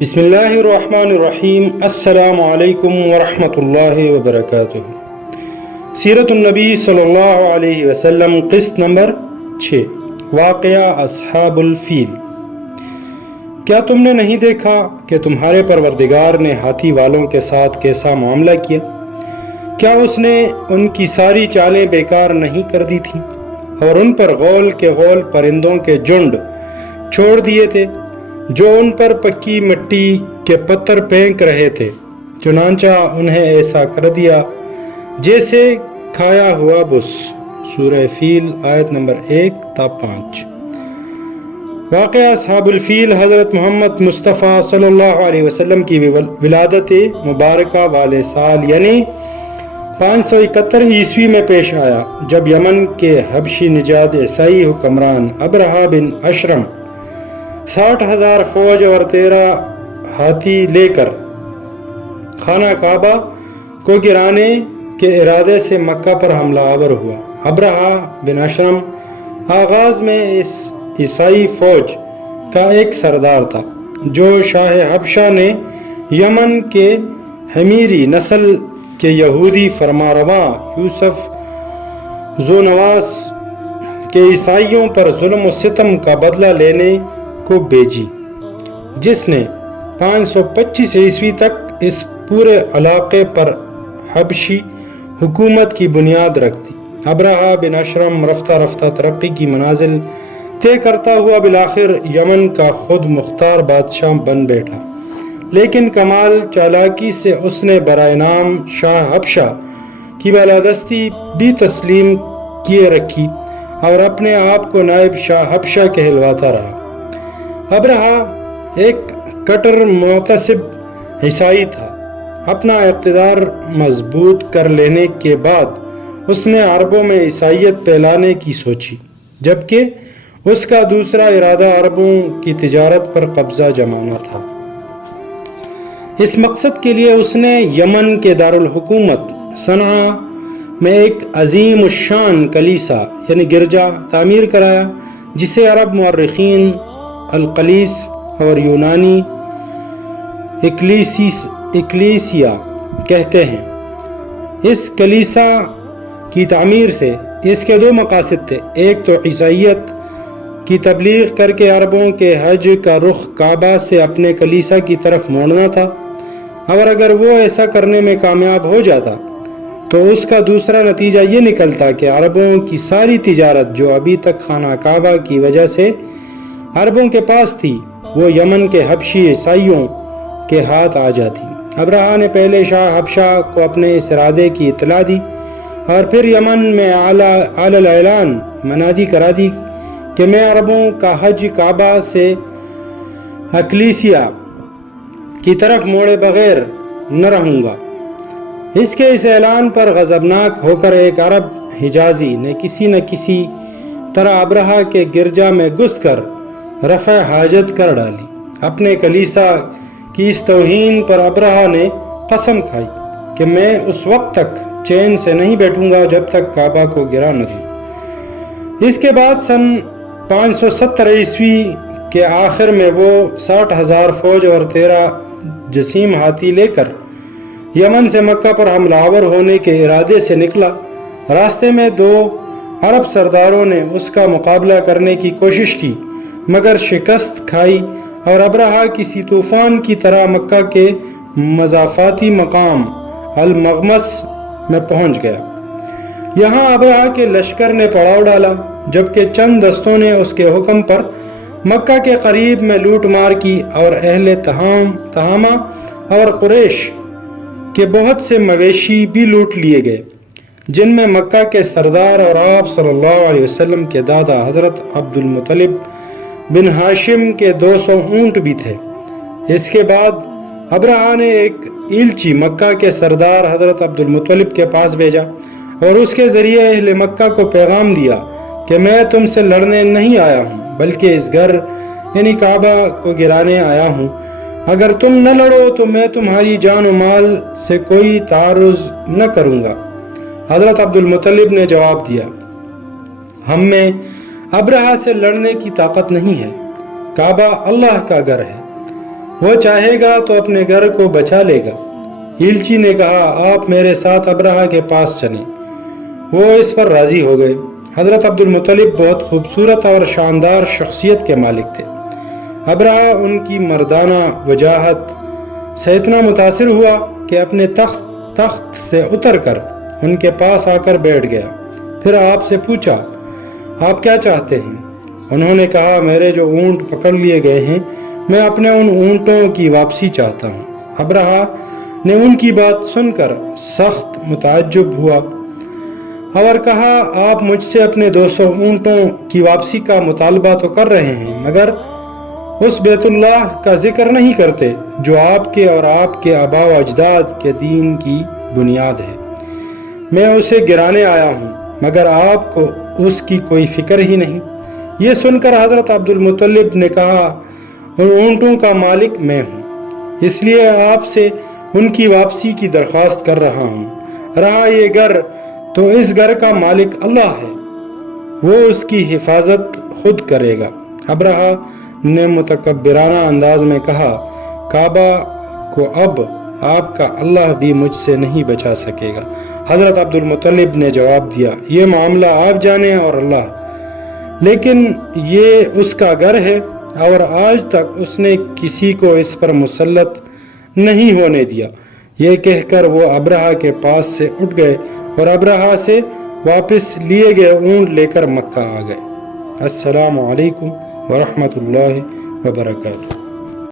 بسم اللہ الرحمن الرحیم۔ السلام علیکم ورحمۃ اللہ وبرکاتہ۔ سیرت النبی صلی اللہ علیہ وسلم، قسط نمبر 6، واقعہ اصحاب الفیل۔ کیا تم نے نہیں دیکھا کہ تمہارے پروردگار نے ہاتھی والوں کے ساتھ کیسا معاملہ کیا؟ کیا اس نے ان کی ساری چالیں بیکار نہیں کر دی تھیں اور ان پر غول کے غول پرندوں کے جھنڈ چھوڑ دیے تھے جو ان پر پکی مٹی کے پتھر پھینک رہے تھے؟ چنانچہ انہیں ایسا کر دیا جیسے کھایا ہوا بس۔ سورہ فیل آیت نمبر 1 تا 5۔ واقعہ اصحاب الفیل حضرت محمد مصطفیٰ صلی اللہ علیہ وسلم کی ولادت مبارکہ والے سال یعنی 571 عیسوی میں پیش آیا، جب یمن کے حبشی نژاد عیسائی حکمران ابرہہ بن اشرم 60,000 فوج اور 13 ہاتھی لے کر خانہ کعبہ کو گرانے کے ارادے سے مکہ پر حملہ آور ہوا۔ ابرہہ بن اشرم آغاز میں اس عیسائی فوج کا ایک سردار تھا جو شاہ حبشہ نے یمن کے حمیری نسل کے یہودی فرمانروا یوسف ذونواس کے عیسائیوں پر ظلم و ستم کا بدلہ لینے کو بھیجی، جس نے 525 عیسوی تک اس پورے علاقے پر حبشی حکومت کی بنیاد رکھ دی۔ ابرہہ بن اشرم رفتہ رفتہ ترقی کی منازل طے کرتا ہوا بالآخر یمن کا خود مختار بادشاہ بن بیٹھا، لیکن کمال چالاکی سے اس نے برائے نام شاہ حبشہ کی بالادستی بھی تسلیم کیے رکھی اور اپنے آپ کو نائب شاہ حبشہ کہلواتا رہا۔ ابرہہ ایک کٹر معتصب عیسائی تھا۔ اپنا اقتدار مضبوط کر لینے کے بعد اس نے عربوں میں عیسائیت پھیلانے کی سوچی، جبکہ اس کا دوسرا ارادہ عربوں کی تجارت پر قبضہ جمانا تھا۔ اس مقصد کے لیے اس نے یمن کے دارالحکومت صنعا میں ایک عظیم الشان کلیسا یعنی گرجا تعمیر کرایا، جسے عرب مورخین القلیس اور یونانی اکلیسیا کہتے ہیں۔ اس کلیسا کی تعمیر سے اس کے 2 مقاصد تھے۔ ایک تو عیسائیت کی تبلیغ کر کے عربوں کے حج کا رخ کعبہ سے اپنے کلیسا کی طرف موڑنا تھا، اور اگر وہ ایسا کرنے میں کامیاب ہو جاتا تو اس کا دوسرا نتیجہ یہ نکلتا کہ عربوں کی ساری تجارت جو ابھی تک خانہ کعبہ کی وجہ سے عربوں کے پاس تھی، وہ یمن کے حبشی عیسائیوں کے ہاتھ آ جاتی۔ ابرہہ نے پہلے شاہ حبشہ کو اپنے اس ارادے کی اطلاع دی اور پھر یمن میں اعلی الاعلان منادی کرا دی کہ میں عربوں کا حج کعبہ سے اکلیسیا کی طرف موڑے بغیر نہ رہوں گا۔ اس کے اس اعلان پر غضبناک ہو کر ایک عرب حجازی نے کسی نہ کسی طرح ابرہہ کے گرجا میں گھس کر رفع حاجت کر ڈالی۔ اپنے کلیسا کی اس توہین پر ابرہہ نے قسم کھائی کہ میں اس وقت تک چین سے نہیں بیٹھوں گا جب تک کعبہ کو گرا نہ دوں۔ اس کے بعد سن 570 عیسوی کے آخر میں وہ 60,000 فوج اور 13 جسیم ہاتھی لے کر یمن سے مکہ پر حملہ آور ہونے کے ارادے سے نکلا۔ راستے میں 2 عرب سرداروں نے اس کا مقابلہ کرنے کی کوشش کی، مگر شکست کھائی اور ابرہہ کسی طوفان کی طرح مکہ کے مضافاتی مقام المغمس میں پہنچ گیا۔ یہاں ابرہہ کے لشکر نے پڑاؤ ڈالا، جبکہ چند دستوں نے اس کے حکم پر مکہ کے قریب میں لوٹ مار کی اور اہل تہامہ اور قریش کے بہت سے مویشی بھی لوٹ لیے گئے، جن میں مکہ کے سردار اور آپ صلی اللہ علیہ وسلم کے دادا حضرت عبد المطلب بن ہاشم کے 200 اونٹ بھی تھے۔ اس کے بعد ابرہہ نے ایک ایلچی مکہ کے سردار حضرت عبد المطلب کے پاس بھیجا اور اس کے ذریعے اہل مکہ کو پیغام دیا کہ میں تم سے لڑنے نہیں آیا ہوں، بلکہ اس گھر یعنی کعبہ کو گرانے آیا ہوں۔ اگر تم نہ لڑو تو میں تمہاری جان و مال سے کوئی تعرض نہ کروں گا۔ حضرت عبد المطلب نے جواب دیا، ہم میں ابرہہ سے لڑنے کی طاقت نہیں ہے، کعبہ اللہ کا گھر ہے، وہ چاہے گا تو اپنے گھر کو بچا لے گا۔ ایلچی نے کہا آپ میرے ساتھ ابرہہ کے پاس چلیں۔ وہ اس پر راضی ہو گئے۔ حضرت عبد المطلب بہت خوبصورت اور شاندار شخصیت کے مالک تھے۔ ابرہہ ان کی مردانہ وجاہت سے اتنا متاثر ہوا کہ اپنے تخت سے اتر کر ان کے پاس آ کر بیٹھ گیا۔ پھر آپ سے پوچھا آپ کیا چاہتے ہیں؟ انہوں نے کہا میرے جو اونٹ پکڑ لیے گئے ہیں میں اپنے ان اونٹوں کی واپسی چاہتا ہوں۔ ابرہہ نے ان کی بات سن کر سخت متعجب ہوا اور کہا آپ مجھ سے اپنے 200 اونٹوں کی واپسی کا مطالبہ تو کر رہے ہیں مگر اس بیت اللہ کا ذکر نہیں کرتے جو آپ کے اور آپ کے آباء و اجداد کے دین کی بنیاد ہے۔ میں اسے گرانے آیا ہوں مگر آپ کو اس کی کوئی فکر ہی نہیں۔ یہ سن کر حضرت عبد المطلب نے کہا ان اونٹوں کا مالک میں ہوں، اس لیے آپ سے ان کی واپسی کی درخواست کر رہا ہوں۔ رہا یہ گھر تو اس گھر کا مالک اللہ ہے، وہ اس کی حفاظت خود کرے گا۔ ابرہہ نے متکبرانہ انداز میں کہا کعبہ کو اب آپ کا اللہ بھی مجھ سے نہیں بچا سکے گا۔ حضرت عبد المطلب نے جواب دیا یہ معاملہ آپ جانیں اور اللہ، لیکن یہ اس کا گھر ہے اور آج تک اس نے کسی کو اس پر مسلط نہیں ہونے دیا۔ یہ کہہ کر وہ ابرہہ کے پاس سے اٹھ گئے اور ابرہہ سے واپس لیے گئے اونٹ لے کر مکہ آ گئے۔ السلام علیکم ورحمۃ اللہ وبرکاتہ۔